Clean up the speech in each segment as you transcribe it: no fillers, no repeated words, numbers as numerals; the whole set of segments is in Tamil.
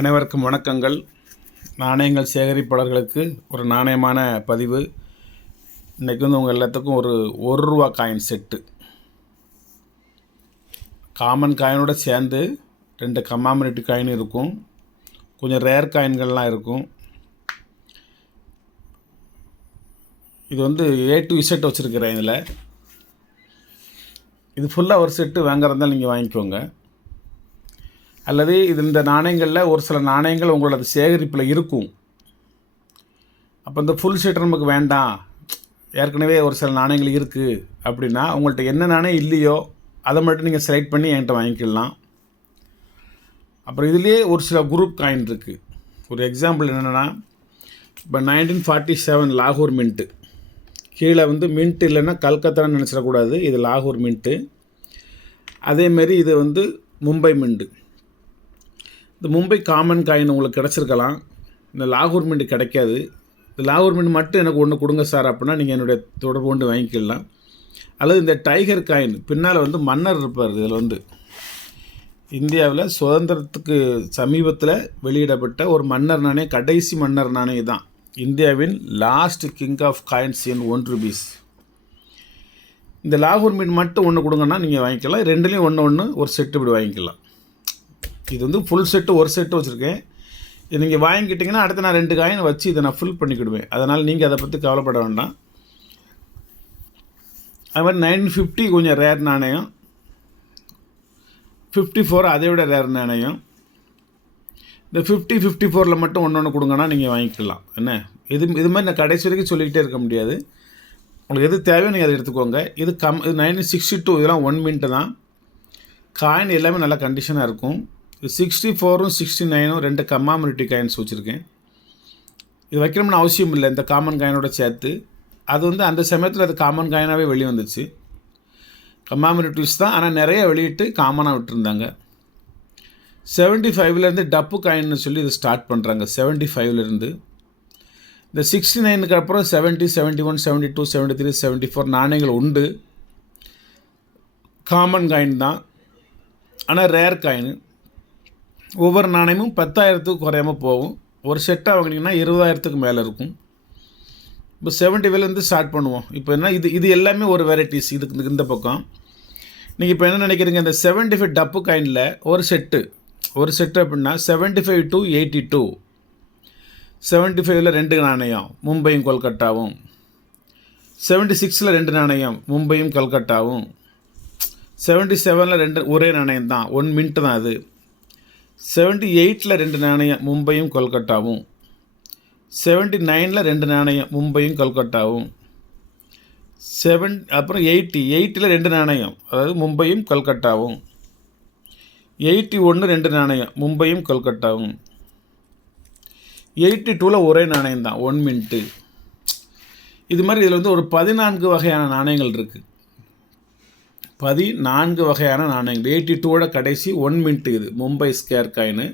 அனைவருக்கும் வணக்கங்கள். நாணயங்கள் சேகரிப்பாளர்களுக்கு ஒரு நாணயமான பதிவு. இன்றைக்கி உங்கள் எல்லாத்துக்கும் ஒரு ரூபா காயின் செட்டு, காமன் காயினோட சேர்ந்து 2 கமாமினேட்டிவ் காயின் இருக்கும், கொஞ்சம் ரேர் காயின்கள்லாம் இருக்கும். இது A to Z வச்சுருக்கிறேன். இது ஃபுல்லாக ஒரு செட்டு வாங்குறதால் நீங்கள் வாங்கிக்கோங்க. அல்லது இந்த நாணயங்களில் ஒரு சில நாணயங்கள் உங்களோட சேகரிப்பில் இருக்கும். அப்போ இந்த ஃபுல் செட் நமக்கு வேண்டாம், ஏற்கனவே ஒரு சில நாணயங்கள் இருக்குது அப்படின்னா உங்கள்கிட்ட என்ன நாணயம் இல்லையோ அதை மட்டும் நீங்கள் செலக்ட் பண்ணி என்கிட்ட வாங்கிக்கலாம். அப்புறம் இதுலேயே ஒரு சில குரூப் காயின் இருக்குது. ஒரு எக்ஸாம்பிள் என்னென்னா, இப்போ 1947 லாகூர் மின்ட்டு, கீழே மின்ட்டு இல்லைன்னா கல்கத்தான்னு நினச்சிடக்கூடாது, இது லாகூர் மின்ட்டு. அதேமாரி இது மும்பை மின்ட்டு. இந்த மும்பை காமன் காயின் உங்களுக்கு கிடச்சிருக்கலாம், இந்த லாகூர் மின்ட் கிடைக்காது. இந்த லாகூர் மின்ட் மட்டும் எனக்கு ஒன்று கொடுங்க சார் அப்படின்னா நீங்கள் என்னுடைய தொடர்பு கொண்டு வாங்கிக்கலாம். அல்லது இந்த டைகர் காயின் பின்னால் மன்னர் இருப்பார். இதில் இந்தியாவில் சுதந்திரத்துக்கு சமீபத்தில் வெளியிடப்பட்ட ஒரு மன்னர் நாணயம், கடைசி மன்னர் நாணயம் தான், இந்தியாவின் last king of coins in 1 rupees. இந்த லாகூர் மின்ட் மட்டும் ஒன்று கொடுங்கன்னா நீங்கள் வாங்கிக்கலாம். ரெண்டுலேயும் ஒன்று ஒரு செட்டு இப்படி வாங்கிக்கலாம். இது ஃபுல் செட்டு ஒரு செட்டு வச்சுருக்கேன். இது நீங்கள் வாங்கிக்கிட்டிங்கன்னா அடுத்து நான் 2 காயின் வச்சு இதை நான் ஃபில் பண்ணிக்கிடுவேன். அதனால் நீங்கள் அதை பற்றி கவலைப்பட வேண்டாம். அது மாதிரி 1950 கொஞ்சம் ரேர் நாணயம், 54 அதை விட ரேர் நாணயம். இந்த 54ல் மட்டும் ஒன்று கொடுங்கன்னா நீங்கள் வாங்கிக்கலாம். என்ன இது மாதிரி நான் கடைசி வரைக்கும் சொல்லிக்கிட்டே இருக்க முடியாது. உங்களுக்கு எது தேவையோ நீங்கள் அதை எடுத்துக்கோங்க. இது 1962, இதெல்லாம் 1 மின்ட்டு தான். காயின் எல்லாமே நல்ல கண்டிஷனாக இருக்கும். இது 64ம் 69ம் 2 கமாமினேட்டிவ் காயின்ஸ் வச்சுருக்கேன். இது வைக்கணும்னு அவசியம் இல்லை, இந்த காமன் காயினோட சேர்த்து. அது அந்த சமயத்தில் அது காமன் காயினாகவே வெளியே வந்துச்சு. கமாமினேட்டிவ்ஸ் தான், ஆனால் நிறைய வெளியிட்டு காமனாக விட்டுருந்தாங்க. 75லேருந்து டப்பு காயின்னு சொல்லி இது ஸ்டார்ட் பண்ணுறாங்க. 75லேருந்து இந்த 69க்கு அப்புறம் 70, 71, 72, 73, 74 நாணயங்கள் உண்டு. காமன் காயின் தான், ஆனால் ரேர் காயின். ஒவ்வொரு நாணயமும் 10,000க்கு குறையாமல் போகும். ஒரு செட்டாக வாங்கினீங்கன்னா 20,000க்கு மேலே இருக்கும். இப்போ 70லேருந்து ஸ்டார்ட் பண்ணுவோம். இப்போ என்ன, இது எல்லாமே ஒரு வெரைட்டிஸ். இதுக்கு இந்த பக்கம் நீங்கள் இப்போ என்ன நினைக்கிறீங்க, இந்த 75 டப்பு காயினில் ஒரு செட்டு அப்படின்னா 75 to 82. 75ல் 2 நாணயம், மும்பையும் கொல்கட்டாவும். 76ல் 2 நாணயம், மும்பையும் கல்கட்டாவும். 77ல் 2 ஒரே நாணயம் தான், 1 மின்ட்டு தான் அது. 78ல் 2 நாணயம், மும்பையும் கொல்கட்டாவும். 79ல் 2 நாணயம், மும்பையும் கொல்கட்டாவும். அப்புறம் 80ல் 2 நாணயம், அதாவது மும்பையும் கொல்கட்டாவும். 81 2 நாணயம், மும்பையும் கொல்கட்டாவும். 82ல் ஒரே நாணயம் தான், 1 மின்ட்டு. இது மாதிரி இதில் ஒரு 14 வகையான நாணயங்கள் இருக்குது. 14 வகையான நாணயங்கள். 82ஓட கடைசி 1 மின்ட்டு இது மும்பை ஸ்கேர் காயின்.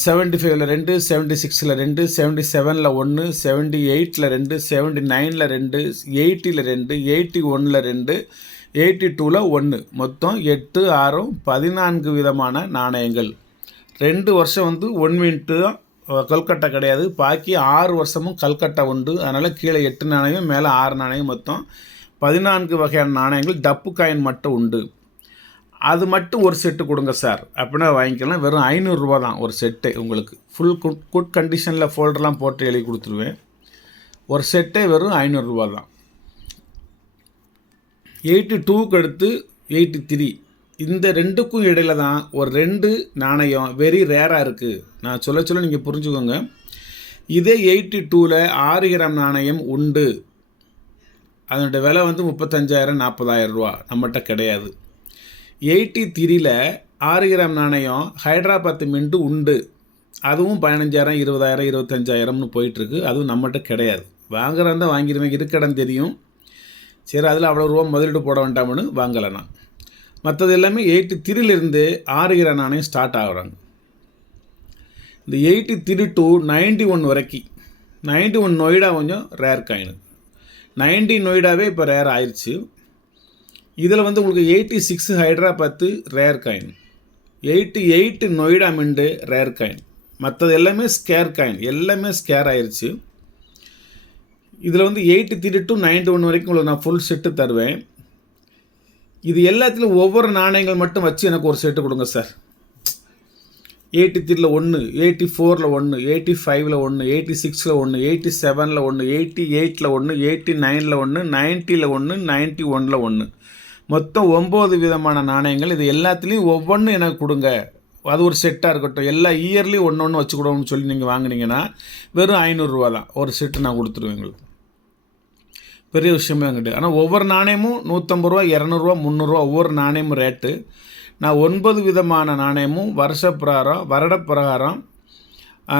75ல் 2, 76ல் 2, 77ல் 1, 78ல் 2, 79ல் 2, 80ல் 2, 81ல் 2, 82ல் 1, மொத்தம் 8, 6, 14 விதமான நாணயங்கள். 2 வருஷம் 1 மின்ட்டு தான் கல்கட்டா கிடையாது, பாக்கி 6 வருஷமும் கல்கட்டா உண்டு. அதனால் கீழே 8 நாணயம், மேலே 6 நாணயம், மொத்தம் 14 வகையான நாணயங்கள். டப்பு காயின் மட்டும் உண்டு. அது மட்டும் ஒரு செட்டு கொடுங்க சார் அப்படின்னா வாங்கிக்கலாம். வெறும் 500 ரூபா தான் ஒரு செட்டே. உங்களுக்கு ஃபுல் குட் கண்டிஷனில் ஃபோல்டர்லாம் போட்டு எழுதி கொடுத்துருவேன். ஒரு செட்டே வெறும் 500 ரூபா தான். 82க்கு அடுத்து 83, இந்த 2க்கும் இடையில தான் ஒரு 2 நாணயம் வெரி ரேராக இருக்குது. நான் சொல்ல நீங்கள் புரிஞ்சுக்கோங்க. இதே 82ல் 6 கிராம் நாணயம் உண்டு. அதனுடைய விலை 35,000, 40,000 ரூபா. நம்மகிட்ட கிடையாது. 83ல் 6 கிராம் நாணயம் ஹைதராபாத் மின்ட்டு உண்டு. அதுவும் 15,000, 20,000, 25,000ன்னு போயிட்டுருக்கு. அதுவும் நம்மகிட்ட கிடையாது. வாங்குறதா வாங்கிடுவேன், இருக்கடன் தெரியும். சரி, அதில் அவ்வளோ ரூபா முதலீடு போட வேண்டாம்னு வாங்கலை நான். மற்றது எல்லாமே 83லேருந்து 6 கிராம் நாணயம் ஸ்டார்ட் ஆகுறாங்க. இந்த 83 to 91 வரைக்கும், 91 நொய்டா கொஞ்சம் ரேர் காயின். 90 நொய்டாவே இப்போ ரேர் ஆயிடுச்சு. இதில் உங்களுக்கு 86 Hyderabad rare coin. 88 Noida mint rare coin. மற்றது எல்லாமே ஸ்கேர் காயின், எல்லாமே ஸ்கேர் ஆயிடுச்சு. இதில் வந்து 83 to 91 வரைக்கும் உங்களுக்கு நான் ஃபுல் செட்டு தருவேன். இது எல்லாத்துலையும் ஒவ்வொரு நாணயங்கள் மட்டும் வச்சு எனக்கு ஒரு செட்டு கொடுங்க சார். 83ல் 1, 84ல் 1, 85ல் 1, 86ல் 1, 87ல் 1, 88ல் 1, 89ல் 1, 90ல் 1, 91ல் 1, மொத்தம் 9 விதமான நாணயங்கள். இது எல்லாத்துலேயும் ஒவ்வொன்றும் எனக்கு கொடுங்க. அது ஒரு செட்டாக இருக்கட்டும். எல்லா இயர்லேயும் ஒன்று ஒன்று வச்சு கொடுவோம்னு சொல்லி நீங்கள் வாங்கினீங்கன்னா வெறும் 500 ரூபா தான் ஒரு செட்டு நான் கொடுத்துருவேன் உங்களுக்கு. பெரிய விஷயமே அங்கிட்டு. ஆனால் ஒவ்வொரு நாணயமும் 150 ரூபா, 200 ரூபா, 300 ரூபா ஒவ்வொரு நாணயமும் ரேட்டு. நான் 9 விதமான நாணயமும் வருட பிரகாரம்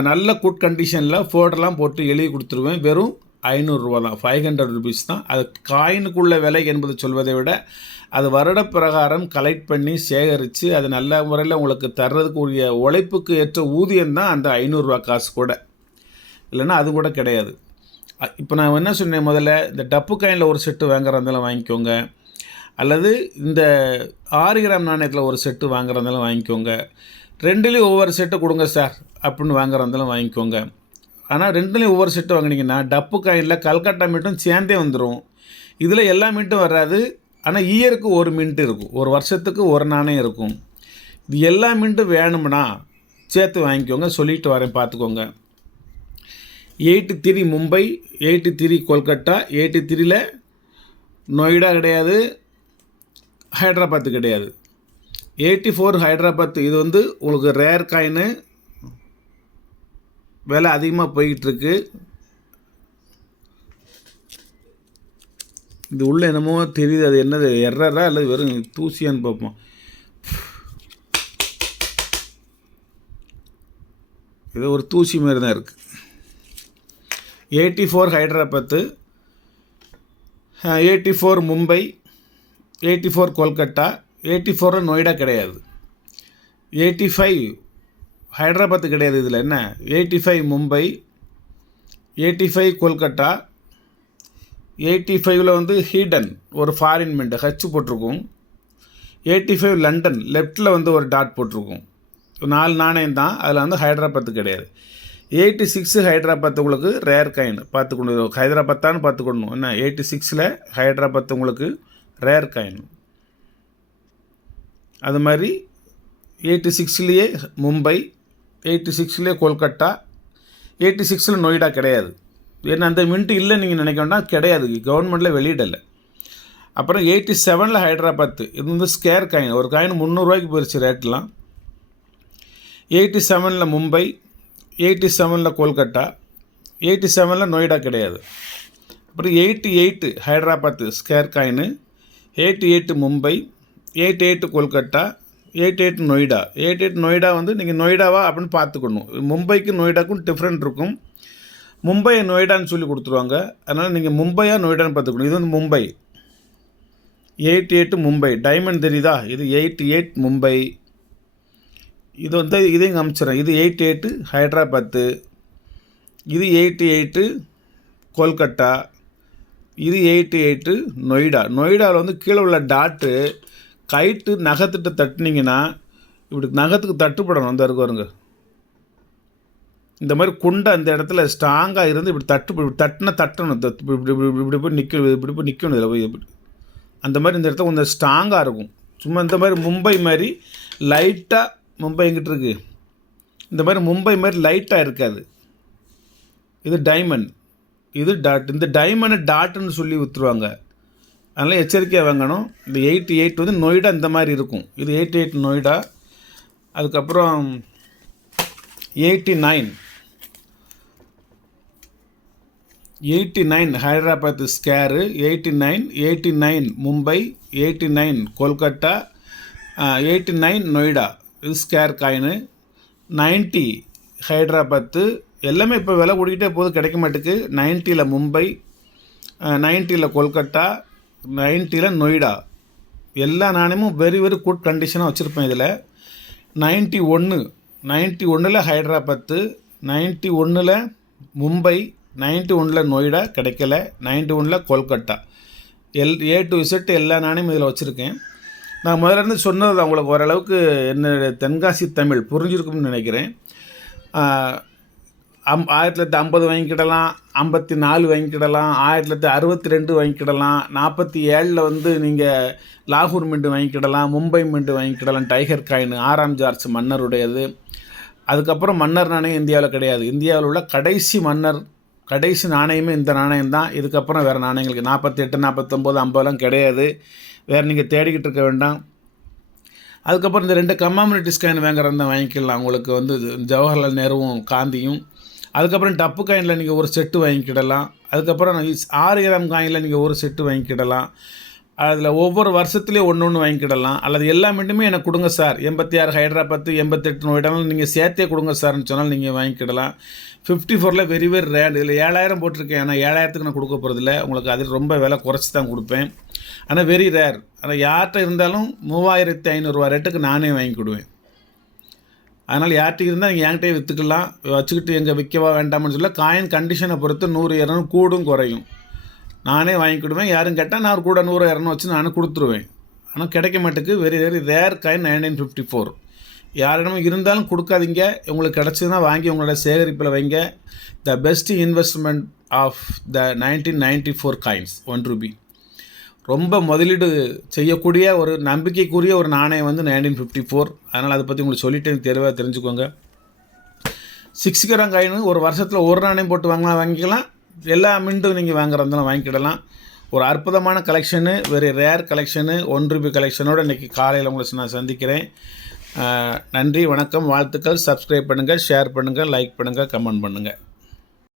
நல்ல குட் கண்டிஷனில் ஃபோட்டோலாம் போட்டு எழுதி கொடுத்துருவேன். வெறும் 500 ரூபா தான், 500 ருபீஸ் தான். அது காயினுக்குள்ள விலை என்பது சொல்வதை விட அது வருட பிரகாரம் கலெக்ட் பண்ணி சேகரித்து அது நல்ல முறையில் உங்களுக்கு தர்றதுக்குரிய உழைப்புக்கு ஏற்ற ஊதியம் தான் அந்த 500 ரூபா காசு கூட. இல்லைன்னா அது கூட கிடையாது. இப்போ நான் என்ன சொன்னேன், முதல்ல இந்த டப்பு காயினில் ஒரு செட்டு வாங்குறதாலும் வாங்கிக்கோங்க, அல்லது இந்த 6 கிராம் நாணயத்தில் ஒரு செட்டு வாங்குறதாலும் வாங்கிக்கோங்க. ரெண்டுலேயும் ஒவ்வொரு செட்டு கொடுங்க சார் அப்படின்னு வாங்குறதாலும் வாங்கிக்கோங்க. ஆனால் ரெண்டுலேயும் ஒவ்வொரு செட்டு வாங்கினீங்கன்னா டப்பு காயினில் கல்கட்டா மீட்டும் சேர்ந்தே வந்துடும். இதில் எல்லா மீட்டும் வராது. ஆனால் இயருக்கு ஒரு மின்ட்டு இருக்கும், ஒரு வருஷத்துக்கு ஒரு நாணயம் இருக்கும். இது எல்லா மின்ட்டும் வேணும்னா சேர்த்து வாங்கிக்கோங்க. சொல்லிட்டு வரேன், பார்த்துக்கோங்க. 83 மும்பை, 83 கொல்கட்டா, 83ல் நொய்டா கிடையாது, ஹைதராபாத்து கிடையாது. 84 ஹைதராபாத். இது வந்து உங்களுக்கு ரேர் காயின்னு விலை அதிகமாக போய்கிட்டுருக்கு. இது உள்ள என்னமோ தெரியுது, அது என்னது எர்ரரா அல்லது வெறும் தூசியான்னு பார்ப்போம். இது ஒரு தூசி மாதிரி தான் இருக்குது. 84 ஹைதராபாத்து, 84 மும்பை, 84 கொல்கட்டா, 84 நொய்டா கிடையாது. 85 ஹைதராபாத்து கிடையாது. இதில் என்ன 85 மும்பை, 85 கொல்கட்டா, 85ல் வந்து ஹீடன் ஒரு ஃபாரின் மின்ட் ஹச் போட்டிருக்கும். 85 லண்டன் லெஃப்டில் வந்து ஒரு டாட் போட்டிருக்கும். 4 நாணயம் தான், அதில் வந்து ஹைதராபாத்து கிடையாது. 86 ஹைதராபாத் உங்களுக்கு ரேர் காயின் பார்த்துக்கணும். ஹைதராபாத்தான்னு பார்த்துக்கணும். என்ன 86ல் ஹைதராபாத் உங்களுக்கு ரேர் காயின். அது மாதிரி 86லேயே மும்பை, 86லேயே கொல்கட்டா, 86ல் நொய்டா கிடையாது. ஏன்னா அந்த மின்ட்டு இல்லை நீங்கள் நினைக்க வேண்டாம், கிடையாது, கவர்மெண்ட்டில் வெளியிடலை. அப்புறம் 87ல் ஹைதராபாத்து. இது வந்து ஸ்கேர் காயின், ஒரு காயின் 300 ரூபாய்க்கு போயிடுச்சு ரேட்லாம். 87ல் மும்பை, 87ல் கொல்கட்டா, 87ல் நொய்டா கிடையாது. அப்புறம் 88 ஹைதராபாத்து ஸ்கேர் காயின், 88 மும்பை, 88 கொல்கட்டா, 88 நொய்டா. 88 நொய்டா வந்து நீங்கள் நொய்டாவா அப்படின்னு பார்த்துக்கணும். மும்பைக்கும் நொய்டாக்கும் டிஃப்ரெண்ட் இருக்கும். மும்பை நொய்டான்னு சொல்லி கொடுத்துருவாங்க. அதனால் நீங்கள் மும்பையா நொய்டான்னு பார்த்துக்கணும். இது வந்து மும்பை, 88 மும்பை. டைமண்ட் தெரியுதா? இது 88 மும்பை. இது வந்து இதையும் காமிச்சிடறேன். இது 88 ஹைதராபாத்து, இது 88 கொல்கட்டா, இது 88 நொய்டா. நொய்டாவில் வந்து கீழே உள்ள டாட்டு கைட்டு நகத்துட்டு தட்டினீங்கன்னா இப்படி நகத்துக்கு தட்டுப்படணும். அந்த இருக்கு வருங்க, இந்த மாதிரி குண்டை அந்த இடத்துல ஸ்ட்ராங்காக இருந்து இப்படி தட்டுனா தட்டணும். இப்படி போய் நிற்கணும், இப்படி போய் நிற்கணும். இதில் போய் இப்படி அந்த மாதிரி இந்த இடத்துல கொஞ்சம் ஸ்ட்ராங்காக இருக்கும். சும்மா இந்த மாதிரி மும்பை மாதிரி லைட்டாக, மும்பை எங்கிட்ட இருக்குது, இந்த மாதிரி மும்பை மாதிரி லைட்டாக இருக்காது. இது டைமண்ட், இது டாட். இந்த டைமண்ட் டாட்டுன்னு சொல்லி விற்றுருவாங்க. அதனால் எச்சரிக்கையாக வாங்கணும். இந்த 88 வந்து நொய்டா இந்த மாதிரி இருக்கும். இது 88 நொய்டா. அதுக்கப்புறம் 89 ஹைதராபாத் ஸ்கேரு, 89 மும்பை, 89 கொல்கட்டா, 89 நொய்டா. இது ஸ்கேர் காயினு. 90 ஹைதராபாத்து. எல்லாமே இப்போ விலை கூடிக்கிட்டே போது, கிடைக்க மாட்டேக்கு. 90ல் மும்பை, 90ல் கொல்கட்டா, 90ல் நொய்டா. எல்லா நாணயமும் வெரி வெரி குட் கண்டிஷனாக வச்சுருப்பேன். இதில் 91ல் ஹைதராபாத்து, 91ல் மும்பை, 91ல் நொய்டா கிடைக்கல, 91ல் கொல்கட்டா. A to Z எல்லா நாணயமும் இதில் வச்சுருக்கேன். நான் முதல்ல இருந்து சொன்னது உங்களுக்கு ஓரளவுக்கு என்னுடைய தென்காசி தமிழ் புரிஞ்சிருக்கும்னு நினைக்கிறேன். 1950 வாங்கிக்கிடலாம், 54 வாங்கிக்கிடலாம், 1962 வாங்கிக்கிடலாம், 47 வந்து நீங்கள் லாகூர் மின்ட் வாங்கிக்கிடலாம், மும்பை மின்ட் வாங்கிக்கிடலாம், டைகர் காயின் 6ஆம் ஜார்ஜ் மன்னருடையது. அதுக்கப்புறம் மன்னர் நாணயம் இந்தியாவில் கிடையாது. இந்தியாவில் உள்ள கடைசி நாணயமே இந்த நாணயம் தான். இதுக்கப்புறம் வேறு நாணயங்களுக்கு 48, 49, 50லாம் கிடையாது. வேறு நீங்கள் தேடிக்கிட்டு இருக்க வேண்டாம். அதுக்கப்புறம் இந்த 2 கம்மாமினிட்டிஸ் காயின் வாங்குறதா வாங்கிக்கலாம். உங்களுக்கு வந்து ஜவஹர்லால் நேருவும் காந்தியும். அதுக்கப்புறம் டப்பு காயினில் நீங்கள் ஒரு செட்டு வாங்கிக்கிடலாம். அதுக்கப்புறம் 6 கிராம் காயினில் நீங்கள் ஒரு செட்டு வாங்கிக்கிடலாம். அதில் ஒவ்வொரு வருஷத்துலேயும் ஒன்று வாங்கிக்கிடலாம். அல்லது எல்லா மின்ட்டுமே எனக்கு கொடுங்க சார், 86 ஹைட்ராபாத்து, 88 நோய்டாலும் நீங்கள் சேர்த்தே கொடுங்க சார்னு சொன்னால் நீங்கள் வாங்கிக்கிடலாம். 54 வெரி ரேர். இதில் 7000 போட்டிருக்கேன். ஆனால் 7000க்கு நான் கொடுக்க போகிறதில்ல. உங்களுக்கு அதில் ரொம்ப விலை குறைச்சி தான் கொடுப்பேன். ஆனால் வெரி ரேர். ஆனால் யார்கிட்ட இருந்தாலும் 3500 ரேட்டுக்கு நானே வாங்கிக்கிடுவேன். அதனால் யார்கிட்ட இருந்தால் நீங்கள் என்கிட்டே விற்றுக்கலாம். வச்சுக்கிட்டு எங்கே விற்கவா வேண்டாம்னு சொல்ல, காயின் கண்டிஷனை பொறுத்து 100, 200 கூடும் குறையும். நானே வாங்கிக்கிடுவேன். யாரும் கேட்டால் நான் கூட 100, 200 வச்சு நானும் கொடுத்துருவேன். ஆனால் கிடைக்க மாட்டேக்கு. Very rare coin 1954. யாரிடமும் இருந்தாலும் கொடுக்காதீங்க. உங்களுக்கு கிடச்சதுன்னா வாங்கி உங்களோட சேகரிப்பில் வைங்க. The best investment of the 1994 coins 1 rupee. ரொம்ப முதலீடு செய்யக்கூடிய ஒரு நம்பிக்கைக்குரிய ஒரு நாணயம் வந்து 1954. அதனால் அதை பற்றி உங்களுக்கு சொல்லிட்டு தெளிவாக தெரிஞ்சுக்கோங்க. 6 கிராம் காயின் ஒரு வருஷத்தில் ஒரு நாணயம் போட்டு வாங்கிக்கலாம். எல்லா மின்ட்டும் நீங்கள் வாங்குறதுனாலும் வாங்கிக்கிடலாம். ஒரு அற்புதமான collection, very rare collection, 1 rupee கலெக்ஷனோடு இன்றைக்கி காலையில் உங்களை நான் சந்திக்கிறேன். நன்றி, வணக்கம், வாழ்த்துக்கள். சப்ஸ்கிரைப் பண்ணுங்கள், ஷேர் பண்ணுங்கள், லைக் பண்ணுங்கள், கமெண்ட் பண்ணுங்கள்.